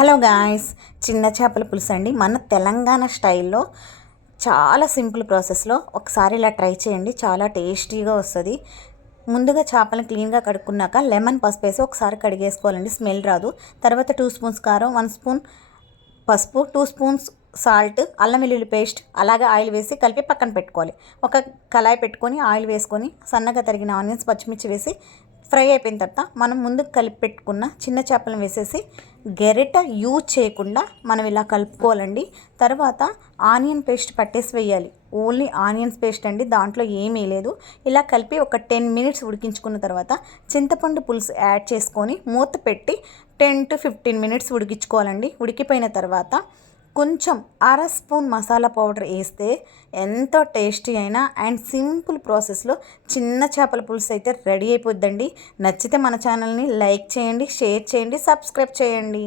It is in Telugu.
హలో గాయ్స్, చిన్న చేపల పులుసు అండి. మన తెలంగాణ స్టైల్లో చాలా సింపుల్ ప్రాసెస్లో ఒకసారి ఇలా ట్రై చేయండి. చాలా టేస్టీగా వస్తుంది. ముందుగా చేపలను క్లీన్గా కడుక్కున్నాక లెమన్ పసుపు వేసి ఒకసారి కడిగేసుకోవాలండి, స్మెల్ రాదు. తర్వాత 2 స్పూన్స్ కారం, 1 స్పూన్ పసుపు, 2 స్పూన్స్ సాల్ట్, అల్లం వెల్లుల్లి పేస్ట్, అలాగే ఆయిల్ వేసి కలిపి పక్కన పెట్టుకోవాలి. ఒక కళాయి పెట్టుకొని ఆయిల్ వేసుకొని సన్నగా తరిగిన ఆనియన్స్, పచ్చిమిర్చి వేసి ఫ్రై అయిపోయిన తర్వాత మనం ముందు కలిపి పెట్టుకున్న చిన్న చేపలను వేసేసి గెరిట యూజ్ చేయకుండా మనం ఇలా కలుపుకోవాలండి. తర్వాత ఆనియన్ పేస్ట్ పట్టేసి వేయాలి. ఓన్లీ ఆనియన్స్ పేస్ట్ అండి, దాంట్లో ఏమీ లేదు. ఇలా కలిపి ఒక 10 మినిట్స్ ఉడికించుకున్న తర్వాత చింతపండు పులుసు యాడ్ చేసుకొని మూత పెట్టి 10 to 15 మినిట్స్ ఉడికించుకోవాలండి. ఉడికిపోయిన తర్వాత కొంచెం అర స్పూన్ మసాలా పౌడర్ వేస్తే ఎంతో టేస్టీ అయినా అండ్ సింపుల్ ప్రాసెస్లో చిన్న చేపల పులుసు అయితే రెడీ అయిపోద్దండి. నచ్చితే మన ఛానల్ని లైక్ చేయండి, షేర్ చేయండి, సబ్స్క్రైబ్ చేయండి.